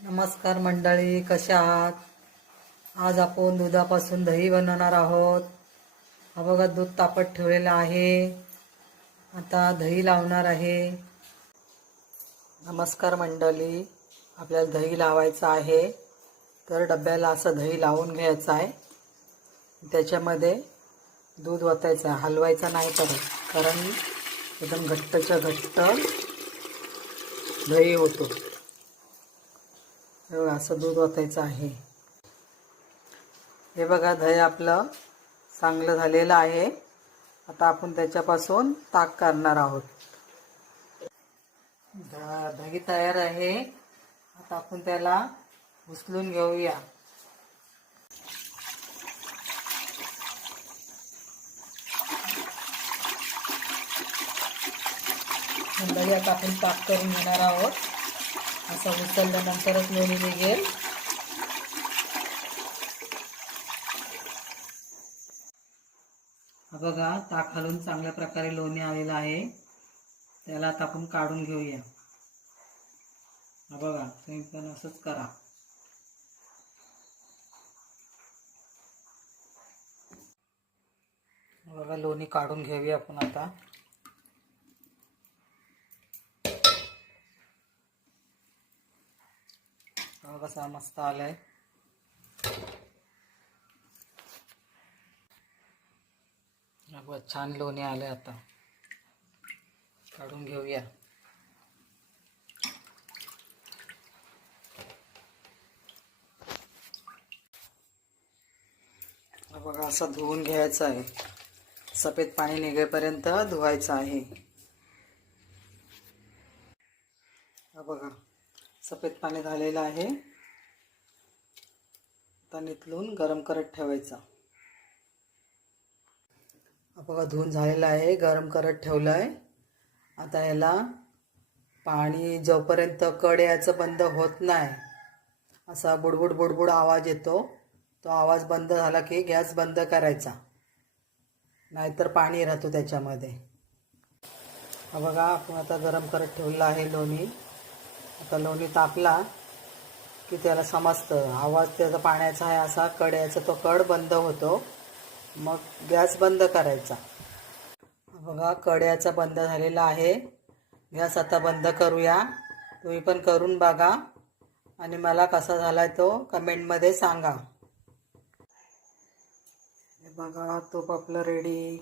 नमस्कार मंडळी, कशा आहात? आज आपण दुधापासून दही बनवणार आहोत. हा बघा, दूध तापत ठेवलेलं आहे. आता दही लावणार आहे. नमस्कार मंडळी, आपल्याला दही लावायचं आहे. तर डब्याला असं दही लावून घ्यायचं आहे. त्याच्यामध्ये दूध ओतायचं आहे, हलवायचं नाही कारण एकदम घट्टच्या घट्ट दही होतो. हे बघा, असं दूध ओतायचं आहे. हे बघा, दही आपलं चांगलं झालेलं आहे. आता आपण त्याच्यापासून ताक करणार आहोत. दही तयार आहे. आता आपण त्याला उचलून घेऊया. दही आता आपण ताक करून घेणार आहोत. असं उचलल्यानंतरच लोणी निघेल. हा बघा, ताक घालून चांगल्या प्रकारे लोणी आलेलं आहे. त्याला आता आपण काढून घेऊया. हा बघा, तुम्ही पण असंच करा. बघा, लोणी काढून घेऊया आपण आता. कसा मस्त आलाय. छान लोणी आले. आता काढून घेऊया. बघा, असं धुवून घ्यायचं आहे. सफेद पाणी निघेपर्यंत धुवायचं आहे. बघा, सफेद पाणी झालेलं आहे. आता निथळून गरम करत ठेवायचा. बघा, धुवून झालेलं आहे, गरम करत ठेवलं आहे. आता याला पाणी जोपर्यंत कड यायचं बंद होत नाही, असा बुडबुड बुडबुड आवाज येतो. तो आवाज बंद झाला की गॅस बंद करायचा, नाहीतर पाणी राहतो त्याच्यामध्ये. हा बघा, आपण आता गरम करत ठेवलं आहे लोणी. आता लोणी तापला की त्याला समजतं, आवाज त्याचा पाण्याचा आहे असा कड यायचा, तो कड बंद होतो. मग गॅस बंद करायचा. बघा, कड याचा बंद झालेला आहे. गॅस आता बंद करूया. तुम्ही पण करून बघा आणि मला कसा झालाय तो कमेंटमध्ये सांगा. हे बघा, तूप आपलं रेडी.